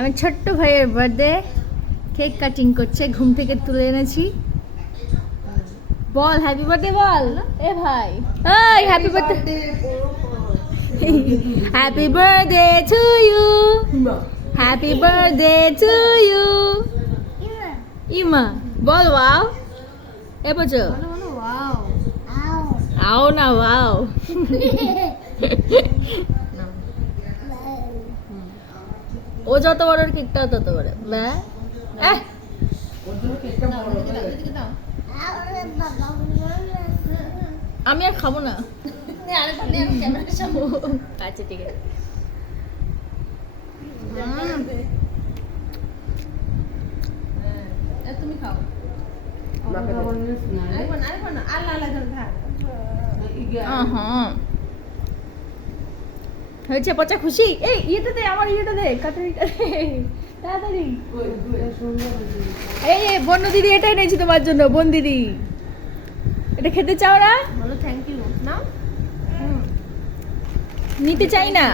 আমার ছোট্ট ভাইয়ের বার্থডে, কেক কাটিং করছে, ঘুম থেকে তুলে এনেছি। বল হ্যাপি বার্থডে বল। এ ভাই এই happy birthday, happy birthday to you, happy birthday to you. ইমা বল ওয়াও। এ বলছো আও না ওয়াও। ও যত বড় কেকটাও তত বড়। আমি আর খাবো না। আচ্ছা ঠিক আছে। তুমি খাও। হয়েছে পচা খুশি। এই ইয়েটা দে, আমার ইয়েটা দে, কাটারিটা দে তাড়াতাড়ি। এই বন্য দিদি এটা এনেছি তোমার জন্য। বোন দিদি এটা খেতে চাও না? বলো থ্যাংক ইউ। না নিতে চাই না।